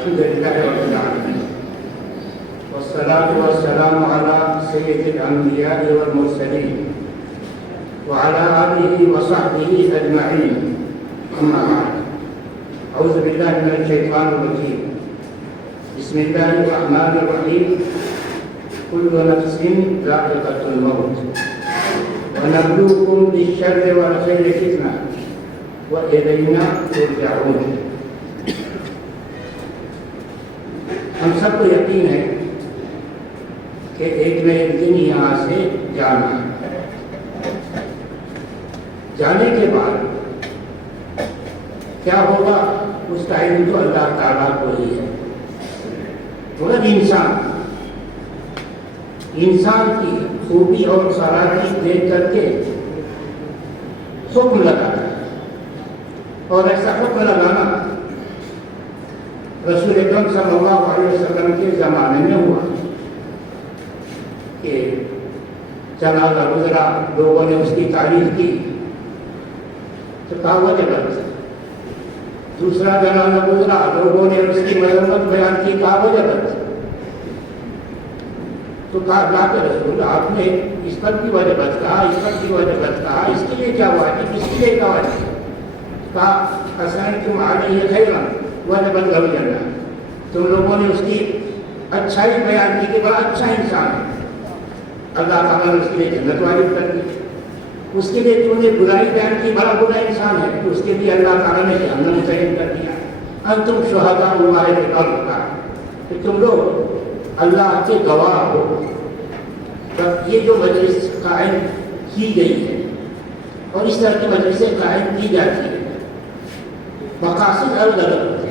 الحمد لله رب العالمين والصلاة والسلام على سيد الأنبياء والمرسلين وعلى آله وصحبه أجمعين. أما بعد، أعوذ بالله من الشيطان الرجيم. بسم الله الرحمن الرحيم. كل نفس ذائقة الموت ونبلوكم بالشر والخير فتنة وإلينا ترجعون. ہم سب کو یقین ہے کہ ایک نہ ایک دن یہاں سے جانا ہے. جانے کے بعد کیا ہوگا اس کا علم تو اللہ تعالیٰ کو ہی ہے. مگر انسان کی خوبی اور صلاحیت دیکھ کر کے حکم لگاتا ہے، اور ایسا حکم لگانا رسول اکرم صلی اللہ علیہ وسلم کے زمانے میں ہوا کہ جنازہ گزرا، لوگوں نے اس کی تعریف کی تو کہا وجبت. دوسرا جنازہ گزرا، لوگوں نے اس کی مذمت بیان کی، کہا وجبت. تو کہا اللہ کے رسول آپ نے اس پر کی وجبت کہا، اس پر کی وجبت کہا، اس کے لیے کیا واجب، اس کے لیے کیا واجب؟ کہا اَسَأَنْتُمْ عَلَيْهِ خَيْرًا وجبت لَهُ الْجَنَّةُ. تم لوگوں نے اس کی اچھائی بیان کی کہ بڑا اچھا انسان ہے، اللہ تعالیٰ نے اس کے لیے جنت واجب کر دی. اس کے لیے تم نے برائی بیان کی، بڑا برا انسان ہے، تو اس کے لیے اللہ تعالیٰ نے جہنم متعین کر دیا. انتم شہداء اللہ فی الارض، کہ تم لوگ اللہ کے گواہ ہو. یہ جو مجلس قائم کی گئی ہے اور اس طرح کی مجلسیں قائم کی جاتی ہے، مقاصد الگ الگ ہوتے ہیں.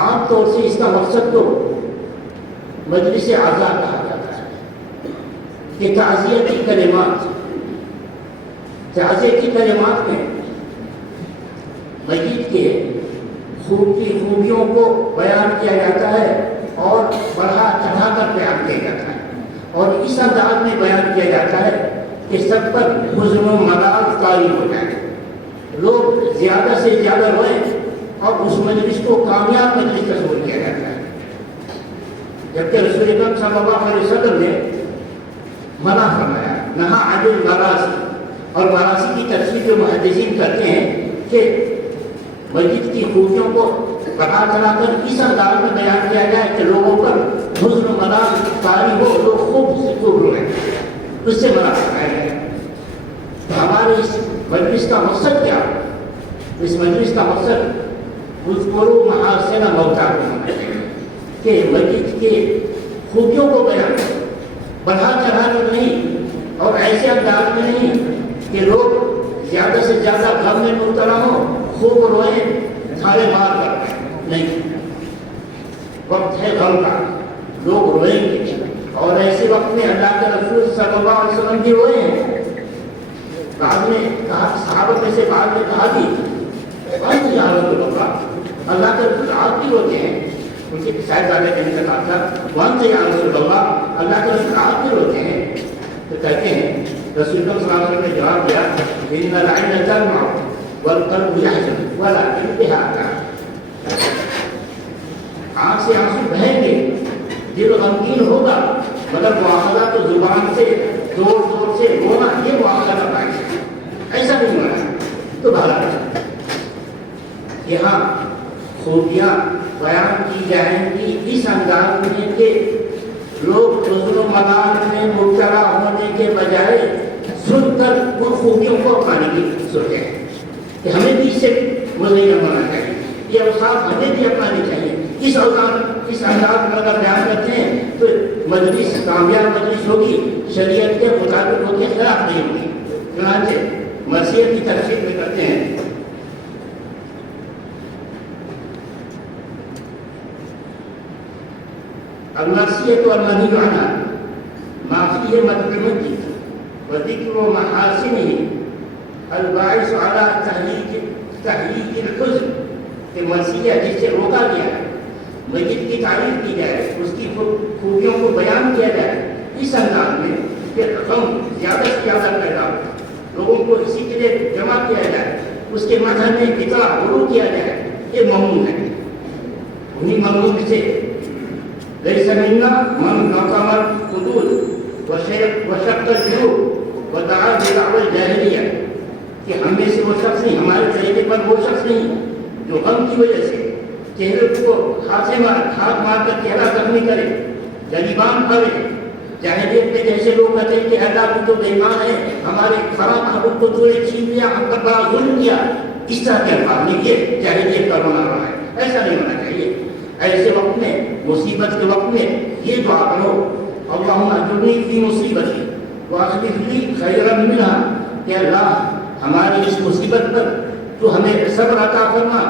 عام طور سے اس کا مقصد تو مجلس اعضاء کہا جاتا ہے کہ تعزیت کی کلمات میں میت کے خوبیوں کو بیان کیا جاتا ہے اور بڑھا چڑھا کر بیان کیا جاتا ہے، اور اس انداز میں بیان کیا جاتا ہے کہ سب پر حزن و ملال طاری ہو جائے، لوگ زیادہ سے زیادہ روئیں اور اس مجلس کو کامیاب مجلس تصور کیا جاتا ہے. جبکہ رسول اکرم صلی اللہ علیہ وسلم نے منع فرمایا، نہا عن المراسی. اور مراسی کی تفسیر جو محدثین کرتے ہیں کہ مسجد کی خوبیوں کو بڑھا چڑھا کر اس انداز میں بیان کیا جائے کہ لوگوں پر حزن و ملال طاری ہو، لوگ خوب سے خوب روئیں، اس سے منع فرمایا گیا. ہمارے اس مجلس کا مقصد کیا؟ اس مجلس کا مقصد اذکروا محاسن موتاکم، کہ مسجد کے خوبیوں کو بیان بڑھا چڑھا کر نہیں اور ایسے انداز میں نہیں کہ لوگ زیادہ سے زیادہ غم میں مبتلا ہوں، خوب روئیں، سارے مار کر نہیں. وقت ہے غم کا، لوگ روئیں گے، اور ایسے وقت میں اللہ کے رسول صلی اللہ علیہ وسلم بھی روئے ہیں. بعد میں کہا، صحابہ میں سے بعد میں کہا بھی اللہ کے رسول آپ بھی روتے ہیں. ان کے شاید والے کہنے کا کہا تھا وہاں سے یا رسول اللہ کے رسول آپ بھی روتے ہیں. تو کہتے ہیں رسول اللہ صلی اللہ علیہ وسلم نے جواب دیا، ان العین تدمع والقلب يحزن ولكن بهذا. آنکھ سے آنسو بہیں گے، دل غمگین ہوگا، مگر معاملہ تو زبان سے زور زور سے رونا، یہ معاملہ نہ پائے، ایسا نہیں ہونا ہے. تو بہرحال یہاں خوبیاں بیان کی جائیں گی اس انداز میں کہ لوگ حزن و ملال میں مبتلا ہونے کے بجائے سن کر ان خوبیوں کو اپنانے کی سوچیں کہ ہمیں بھی اس سے مزین ہونا چاہیے، یہ اوصاف ہمیں بھی اپنانے چاہیے. اس انداز میں اگر بیان کرتے ہیں تو مجلس کامیاب مجلس ہوگی، شریعت کے مطابق ہوگی، خلاف نہیں ہوگی. چنانچہ مسیحت کی تفسیر میں کرتے ہیں، المعصیۃ والنہی عنہا ما فیہ مذموم وذکر محاسنہ الباعث علی تحریک الحزن، کہ معصیت جس سے روکا گیا ہے، مسجد کی تعریف کی جائے، اس کی خوبیوں کو بیان کیا جائے اس انداز میں کہ غم زیادہ سے زیادہ پیدا ہو، لوگوں کو اسی کے لیے جمع کیا جائے، اس کے مذہب میں بطا غرور کیا جائے، یہ ممنوع ہے. انہیں مغلوب سے ليس منا من نقم الحدود وشق الجيوب ودعا بدعوى الجاهلية کہ ہم میں سے وہ شخص نہیں، ہمارے طریقے پر وہ شخص نہیں جو غم کی وجہ سے چہرے کو ہاتھ مار کر چہرہ زخمی کرے، جلیبان پڑے، جاہلیت میں جیسے لوگ کہتے ہیں کہ اللہ تو بے ایمان ہے، ہمارے خراب خبر کو تو نے چھین لیا، ہم پر بڑا ظلم کیا، اس طرح کے الفاظ نہیں، یہ جاہلیت کا ہونا رہا ہے، ایسا نہیں ہونا چاہیے۔ ایسے وقت میں، مصیبت کے وقت میں یہ دعا کرو، اللہم اجرنی فی مصیبتی واخلف لی خیرا منہا، کہ اللہ ہماری اس مصیبت پر تو ہمیں صبر عطا فرما،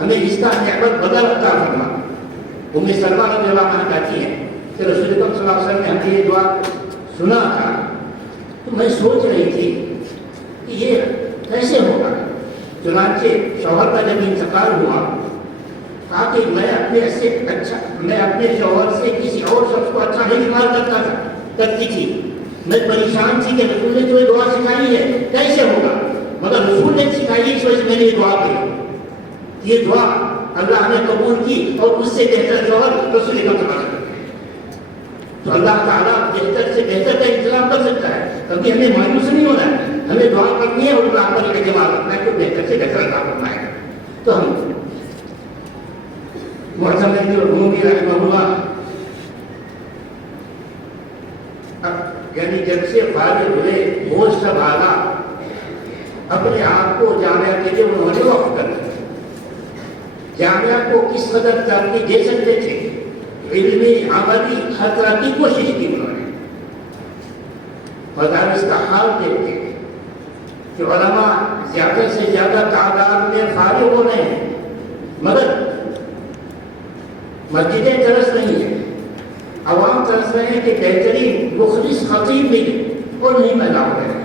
ہمیں اس کا نعمت بدل عطا فرما۔ سلمہ رضی اللہ عنہ کہتی ہیں کہ رسول اکرم صلی اللہ علیہ وسلم نے ہمیں یہ دعا سنا تھا تو میں سوچ رہی تھی کہ یہ کیسے ہوگا۔ چنانچہ شوہر کا جب انتقال ہوا، کہا کہ میں اپنے شوہر سے کسی اور شخص کو اچھا نہیں کرتی تھی، میں پریشان تھی کہ رسول نے تمہیں دعا سکھائی ہے کیسے ہوگا، مگر رسول نے سکھائی اس وجہ سے میں نے یہ دعا کی۔ یہ دعا اللہ نے قبول کی اور اس سے بہتر شوہر رسول کا تقاضا کرتے ہیں۔ تو اللہ تعالیٰ بہتر سے بہتر کا انتظام کر سکتا ہے، کبھی ہمیں مایوس نہیں ہونا ہے، ہمیں دعا کرنی ہے اور اللہ پر اعتماد رکھنا ہے کہ بہتر سے بہتر عطا فرمائے گا۔ تو ہم معتمد العمومی رحمہ اللہ یعنی جب سے فارغ ہوئے، ہوش سنبھالا، اپنے آپ کو جامعہ کے لیے انہوں نے وقف کر دیا۔ جامعہ کو کس قدر ترقی دے سکتے تھے، علمی عملی ہر طرح کی کوشش کی انہوں نے۔ مدارس کا حال دیکھتے کہ علماء زیادہ سے زیادہ تعداد میں فارغ ہو رہے ہیں، مگر مسجدیں ترس رہی ہیں، عوام ترس رہے ہیں کہ بہترین مخلص خطیب ملے اور نہیں پیدا ہو رہے ہیں،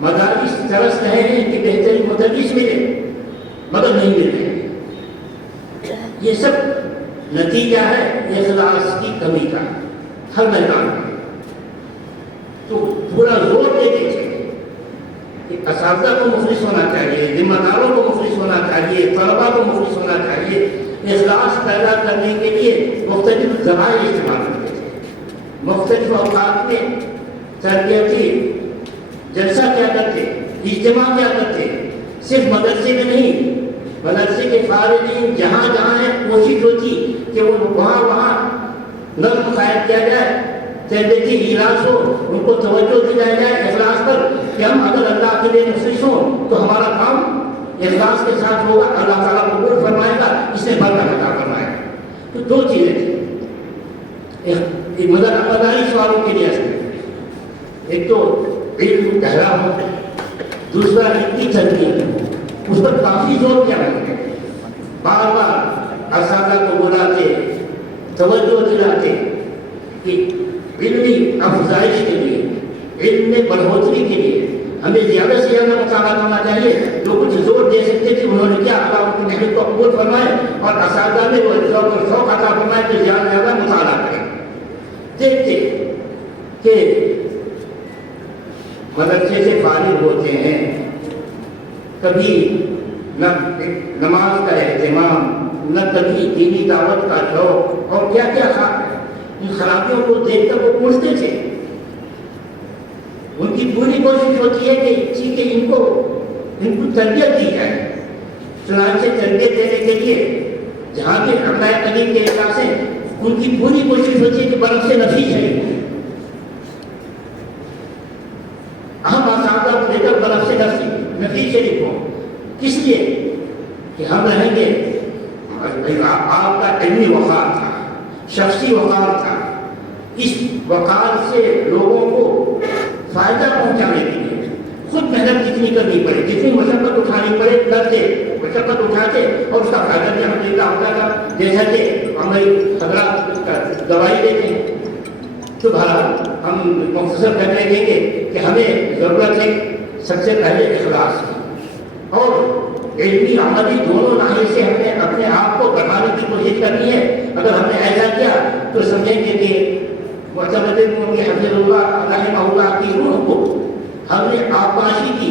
مدارس ترس رہے ہیں کہ بہترین مدرس ملے مگر نہیں مل رہے ہیں۔ یہ سب نتیجہ ہے اخلاص کی کمی کا ہر میدان میں۔ تو پورا زور دیتے تھے کہ اساتذہ کو مخلص ہونا چاہیے، ذمہ داروں کو مخلص ہونا چاہیے، طلباء کو مخلص ہونا چاہیے۔ اخلاص پیدا کرنے کے لیے مختلف ذرائع استعمال کرتے تھے، مختلف اوقات میں تربیتی جلسہ کیا کرتے، اجتماع کیا کرتے، صرف مدرسے میں نہیں، مدرسے کے فارغین جہاں جہاں ہیں کوشش ہوتی کہ وہ وہاں نظم قائم کیا جائے، تربیتی اجلاس ہو، ان کو توجہ دلایا جائے اخلاص پر کہ ہم اگر اللہ کے لیے مخلص ہوں تو ہمارا کام اخلاص کے ساتھ ہوگا، اللہ تعالیٰ قبول فرمائے گا، اس سے برکت عطا فرمائے گا۔ تو دو چیزیں تھیں ایک مدارس والوں کے لیے، ایک تو علم گہرا ہو، دوسرا علم کی تربیت، اس پر کافی زور کیا کرتے ہیں، بار بار اساتذہ کو بلاتے، توجہ دلاتے کہ علمی افزائش کے لیے، علم میں بڑھوتری کے لیے ہمیں زیادہ سے زیادہ مطالعہ کرنا چاہیے۔ جو کچھ زور دے سکتے تھے انہوں نے کیا، اللہ ان کی محنت کو قبول فرمائے اور اساتذہ میں وہ ذوق اور شوق عطا فرمائے کہ زیادہ سے زیادہ مطالعہ کریں۔ دیکھتے کہ مدرسے سے فارغ ہوتے ہیں، کبھی نہ نماز کا اہتمام، نہ کبھی دینی دعوت کا شوق، اور کیا کیا ان خرابیوں کو دیکھ کر وہ پوچھتے تھے۔ ان کی پوری کوشش ہوتی ہے کہ ان کو تربیت دی جائے۔ چنانچہ تربیت دینے کے لیے جہاں کے علماء قدیم کے احساس ہیں، ان کی پوری کوشش ہوتی ہے کہ برف سے نفی شریف ہو، ہم اساتذہ کو لے کر برف سے نفی شریف ہو۔ کس لیے کہ ہم رہیں گے، آپ کا علمی وقار تھا، شخصی وقار تھا، اس وقار سے لوگوں کو فائدہ پہنچانے کے لیے خود محنت جتنی کرنی پڑے، جتنی مشقت اٹھانی پڑے کرتے، مشقت اٹھاتے اور اس کا فائدہ بھی ہمیں ملتا ہوتا تھا، جیسا کہ ہماری حضرات اس کا گواہی دیتے ہیں۔ تو بہرحال ہم مختصر کرنے دیں گے کہ ہمیں ضرورت ہے سب سے پہلے اخلاص کی، اور علمی عملی دونوں ناحیے سے ہم نے اپنے آپ کو بڑھانے کی کوشش کرنی ہے۔ اگر ہم نے ایسا کیا تو سمجھیں گے کہ معتمد حفظ اللہ رحمہ اللہ کی روح کو ہم نے آبپاشی کی،